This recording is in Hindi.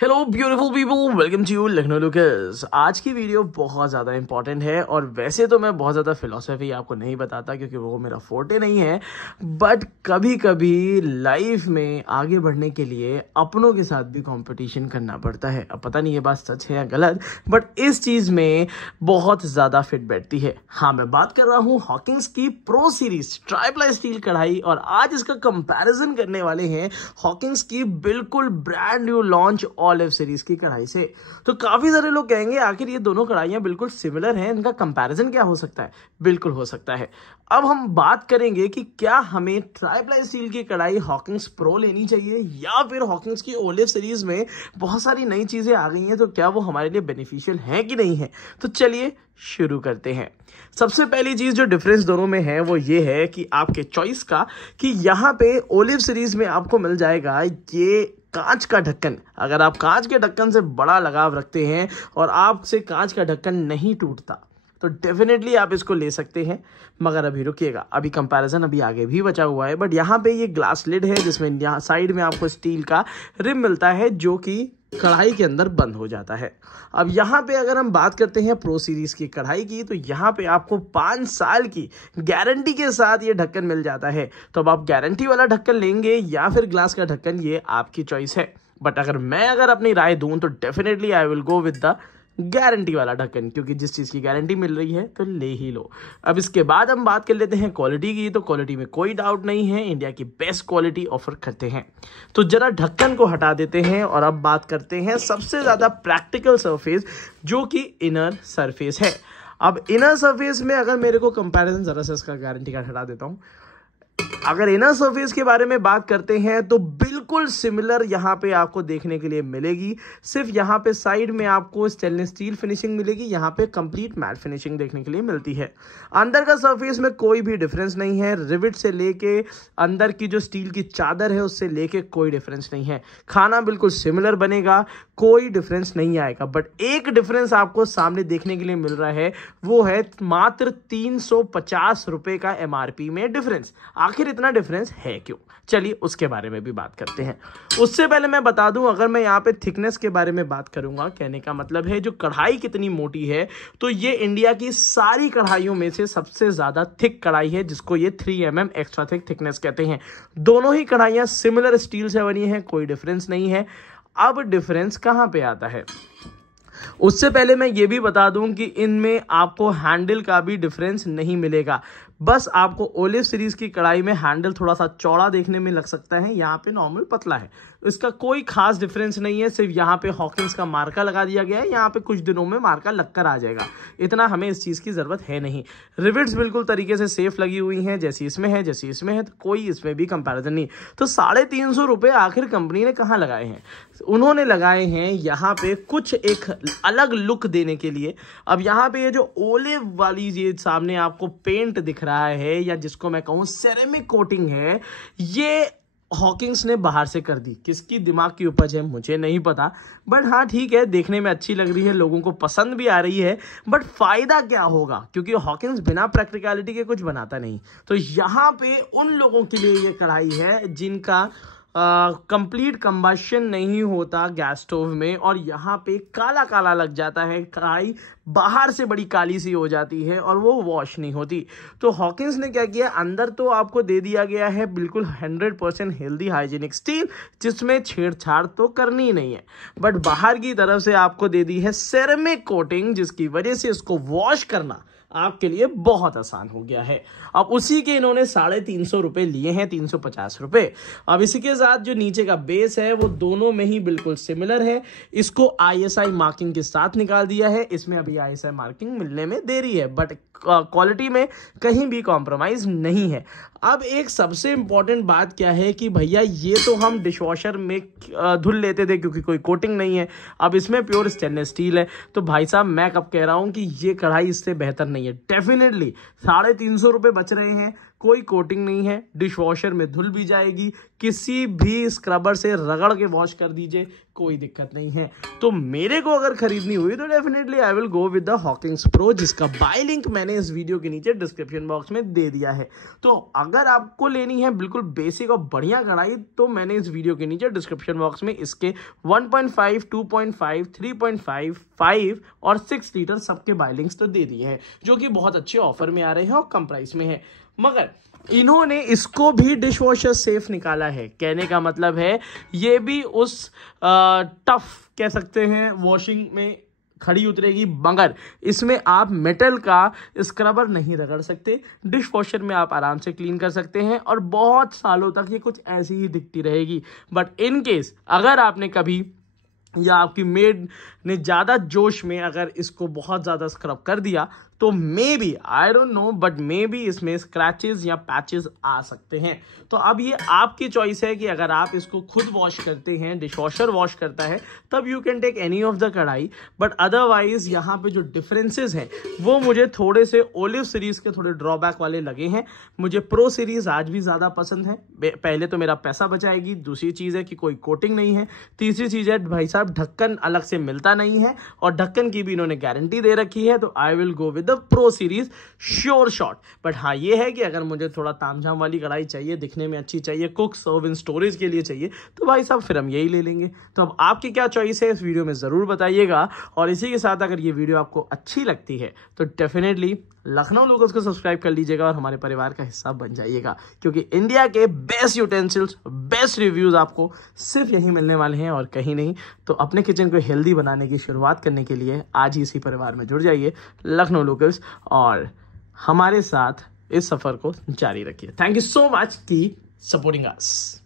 Hello beautiful people, welcome to Lucknow lookers. आज की वीडियो बहुत ज़्यादा इंपॉर्टेंट है और वैसे तो मैं बहुत ज़्यादा फिलॉसफी आपको नहीं बताता क्योंकि वो मेरा फोर्टे नहीं है, बट कभी कभी लाइफ में आगे बढ़ने के लिए अपनों के साथ भी कंपटीशन करना पड़ता है। अब पता नहीं ये बात सच है या गलत, बट इस चीज़ में बहुत ज़्यादा फिट बैठती है। हाँ, मैं बात कर रहा हूँ हॉकिंस की प्रो सीरीज ट्राइप्लाई स्टील कढ़ाई, और आज इसका कंपैरिजन करने वाले हैं हॉकिंस की बिल्कुल brand new launch olive series की कढ़ाई से। तो काफी सारे लोग कहेंगे आखिर ये दोनों कढ़ाइयां बिल्कुल सिमिलर हैं, इनका कंपैरिजन क्या हो सकता है? बिल्कुल हो सकता है। अब हम बात करेंगे कि क्या हमें ट्राइप्लाई स्टील की कढ़ाई हॉकिंस प्रो लेनी चाहिए या फिर हॉकिंस की ओलिव सीरीज में बहुत सारी नई चीजें आ गई हैं, तो क्या वो हमारे लिए बेनिफिशियल हैं कि नहीं है। तो चलिए शुरू करते हैं। सबसे पहली चीज जो डिफरेंस दोनों में है वो ये है कि आपके चॉइस का, कि यहाँ पे ओलिव सीरीज में आपको मिल जाएगा ये कांच का ढक्कन। अगर आप कांच के ढक्कन से बड़ा लगाव रखते हैं और आपसे कांच का ढक्कन नहीं टूटता तो डेफिनेटली आप इसको ले सकते हैं। मगर अभी रुकिएगा, अभी कंपैरिजन अभी आगे भी बचा हुआ है। बट यहाँ पे ये ग्लास लिड है जिसमें यहाँ साइड में आपको स्टील का रिम मिलता है जो कि कढ़ाई के अंदर बंद हो जाता है। अब यहाँ पे अगर हम बात करते हैं प्रो सीरीज की कढ़ाई की, तो यहाँ पे आपको 5 साल की गारंटी के साथ ये ढक्कन मिल जाता है। तो अब आप गारंटी वाला ढक्कन लेंगे या फिर ग्लास का ढक्कन, ये आपकी चॉइस है। बट अगर मैं अपनी राय दूं तो definitely I will go with the guarantee वाला ढक्कन, क्योंकि जिस चीज़ की गारंटी मिल रही है तो ले ही लो। अब इसके बाद हम बात कर लेते हैं क्वालिटी की। तो क्वालिटी में कोई डाउट नहीं है, इंडिया की बेस्ट क्वालिटी ऑफर करते हैं। तो जरा ढक्कन को हटा देते हैं और अब बात करते हैं सबसे ज़्यादा प्रैक्टिकल सरफेस जो कि इनर सरफेस है। अब इनर सरफेस में अगर मेरे को कंपैरिजन, ज़रा से इसका गारंटी कार्ड हटा देता हूँ। अगर इनर सरफेस के बारे में बात करते हैं तो बिल्कुल सिमिलर यहाँ पे आपको देखने के लिए मिलेगी। सिर्फ यहाँ पे साइड में आपको स्टेनलेस स्टील फिनिशिंग मिलेगी, यहाँ पे कंप्लीट मैट फिनिशिंग देखने के लिए मिलती है। अंदर का सरफेस में कोई भी डिफरेंस नहीं है, रिविट से लेके अंदर की जो स्टील की चादर है उससे लेके कोई डिफरेंस नहीं है। खाना बिल्कुल सिमिलर बनेगा, कोई डिफरेंस नहीं आएगा। बट एक डिफरेंस आपको सामने देखने के लिए मिल रहा है, वो है मात्र 350 रुपए का MRP में डिफरेंस। आखिर इतना डिफरेंस है क्यों? चलिए उसके बारे में भी बात करते हैं। उससे पहले मैं बता दूं, अगर मैं यहाँ पे थिकनेस के बारे में बात करूंगा, कहने का मतलब है जो कढ़ाई कितनी मोटी है, तो ये इंडिया की सारी कढ़ाइयों में से सबसे ज्यादा थिक कढ़ाई है, जिसको ये 3 mm एक्स्ट्रा थिक थिकनेस कहते हैं। दोनों ही कढ़ाइयां सिमिलर स्टील से बनी है, कोई डिफरेंस नहीं है। अब डिफरेंस कहां पे आता है? उससे पहले मैं ये भी बता दूं कि इनमें आपको हैंडल का भी डिफरेंस नहीं मिलेगा। बस आपको ओलिव सीरीज की कढ़ाई में हैंडल थोड़ा सा चौड़ा देखने में लग सकता है, यहाँ पे नॉर्मल पतला है। इसका कोई खास डिफरेंस नहीं है, सिर्फ यहाँ पे हॉकिंस का मार्का लगा दिया गया है, यहाँ पे कुछ दिनों में मार्का लगकर आ जाएगा। इतना हमें इस चीज़ की ज़रूरत है नहीं। रिविट्स बिल्कुल तरीके से सेफ लगी हुई हैं, जैसी इसमें है जैसी इसमें है, तो कोई इसमें भी कंपैरिजन नहीं। तो 350 रुपये आखिर कंपनी ने कहाँ लगाए हैं? उन्होंने लगाए हैं यहाँ पे कुछ एक अलग लुक देने के लिए। अब यहाँ पे ये जो ओलिव वाली ये सामने आपको पेंट दिख रहा है, या जिसको मैं कहूँ सेरेमिक कोटिंग है, ये हॉकिंस ने बाहर से कर दी। किसकी दिमाग की उपज है मुझे नहीं पता, बट हाँ ठीक है, देखने में अच्छी लग रही है, लोगों को पसंद भी आ रही है। बट फायदा क्या होगा? क्योंकि हॉकिंस बिना प्रैक्टिकलिटी के कुछ बनाता नहीं। तो यहाँ पे उन लोगों के लिए ये कढ़ाई है जिनका कंप्लीट कंबशन नहीं होता गैस स्टोव में, और यहाँ पे काला काला लग जाता है, कढ़ाई बाहर से बड़ी काली सी हो जाती है और वो वॉश नहीं होती। तो हॉकिंस ने क्या किया, अंदर तो आपको दे दिया गया है बिल्कुल 100% हेल्दी हाइजीनिक स्टील, जिसमें छेड़छाड़ तो करनी ही नहीं है, बट बाहर की तरफ से आपको दे दी है सेरेमिक कोटिंग, जिसकी वजह से इसको वॉश करना आपके लिए बहुत आसान हो गया है। अब उसी के इन्होंने 350 रुपये लिए हैं, 350 रुपये। अब इसी के साथ जो नीचे का बेस है वो दोनों में ही बिल्कुल सिमिलर है। इसको ISI मार्किंग के साथ निकाल दिया है, इसमें अभी ISI मार्किंग मिलने में देरी है, बट क्वालिटी में कहीं भी कॉम्प्रोमाइज नहीं है। अब एक सबसे इंपॉर्टेंट बात क्या है कि भैया ये तो हम डिशवॉशर में धुल लेते थे क्योंकि कोई कोटिंग नहीं है, अब इसमें प्योर स्टेनलेस स्टील है। तो भाई साहब मैं कब कह रहा हूं कि ये कढ़ाई इससे बेहतर नहीं है? डेफिनेटली 350 रुपये बच रहे हैं, कोई कोटिंग नहीं है, डिश वॉशर में धुल भी जाएगी, किसी भी स्क्रबर से रगड़ के वॉश कर दीजिए, कोई दिक्कत नहीं है। तो मेरे को अगर खरीदनी हुई तो definitely I will go with the Hawkins pro, जिसका बाय लिंक मैंने इस वीडियो के नीचे डिस्क्रिप्शन बॉक्स में दे दिया है। तो अगर आपको लेनी है बिल्कुल बेसिक और बढ़िया कढ़ाई, तो मैंने इस वीडियो के नीचे डिस्क्रिप्शन बॉक्स में इसके 1.5, 2.5, 3.5, 5 और 6 लीटर सबके बाय लिंक्स तो दे दिए हैं, जो कि बहुत अच्छे ऑफर में आ रहे हैं और कम प्राइस में है। मगर इन्होंने इसको भी डिश वॉशर सेफ निकाला है। कहने का मतलब है ये भी उस टफ कह सकते हैं वॉशिंग में खड़ी उतरेगी, मगर इसमें आप मेटल का स्क्रबर नहीं रगड़ सकते। डिश वॉशर में आप आराम से क्लीन कर सकते हैं और बहुत सालों तक ये कुछ ऐसी ही दिखती रहेगी। बट इन केस अगर आपने कभी या आपकी मेड ने ज़्यादा जोश में अगर इसको बहुत ज़्यादा स्क्रब कर दिया तो may be, I don't know, but may be इसमें स्क्रैचेस या पैचेस आ सकते हैं। तो अब ये आपकी चॉइस है कि अगर आप इसको खुद वॉश करते हैं, डिश वॉशर वॉश करता है, तब you can take any of the kadhai. But otherwise यहाँ पे जो डिफरेंसेस हैं वो मुझे थोड़े से ओलिव सीरीज के थोड़े ड्रॉबैक वाले लगे हैं। मुझे प्रो सीरीज आज भी ज़्यादा पसंद है। पहले तो मेरा पैसा बचाएगी, दूसरी चीज़ है कि कोई कोटिंग नहीं है, तीसरी चीज़ है भाई साहब ढक्कन अलग से मिलता नहीं है और ढक्कन की भी इन्होंने गारंटी दे रखी है। तो I will go with pro series sure shot. But हाँ, ये है कि अगर मुझे थोड़ा तामझाम वाली कढ़ाई चाहिए, दिखने में अच्छी चाहिए, कुक सर्व इन स्टोरेज के लिए चाहिए, तो भाई साहब फिर हम यही ले लेंगे। तो अब आपकी क्या चॉइस है इस वीडियो में ज़रूर बताइएगा। और इसी के साथ अगर ये वीडियो आपको अच्छी लगती है तो डेफिनेटली लखनऊ लोकल्स को सब्सक्राइब कर लीजिएगा और हमारे परिवार का हिस्सा बन जाइएगा, क्योंकि इंडिया के बेस्ट यूटेंसिल्स, बेस्ट रिव्यूज़ आपको सिर्फ यहीं मिलने वाले हैं और कहीं नहीं। तो अपने किचन को हेल्दी बनाने की शुरुआत करने के लिए आज ही इसी परिवार में जुड़ जाइए, लखनऊ लोकल्स, और हमारे साथ इस सफ़र को जारी रखिए। थैंक यू सो मच की सपोर्टिंग अस।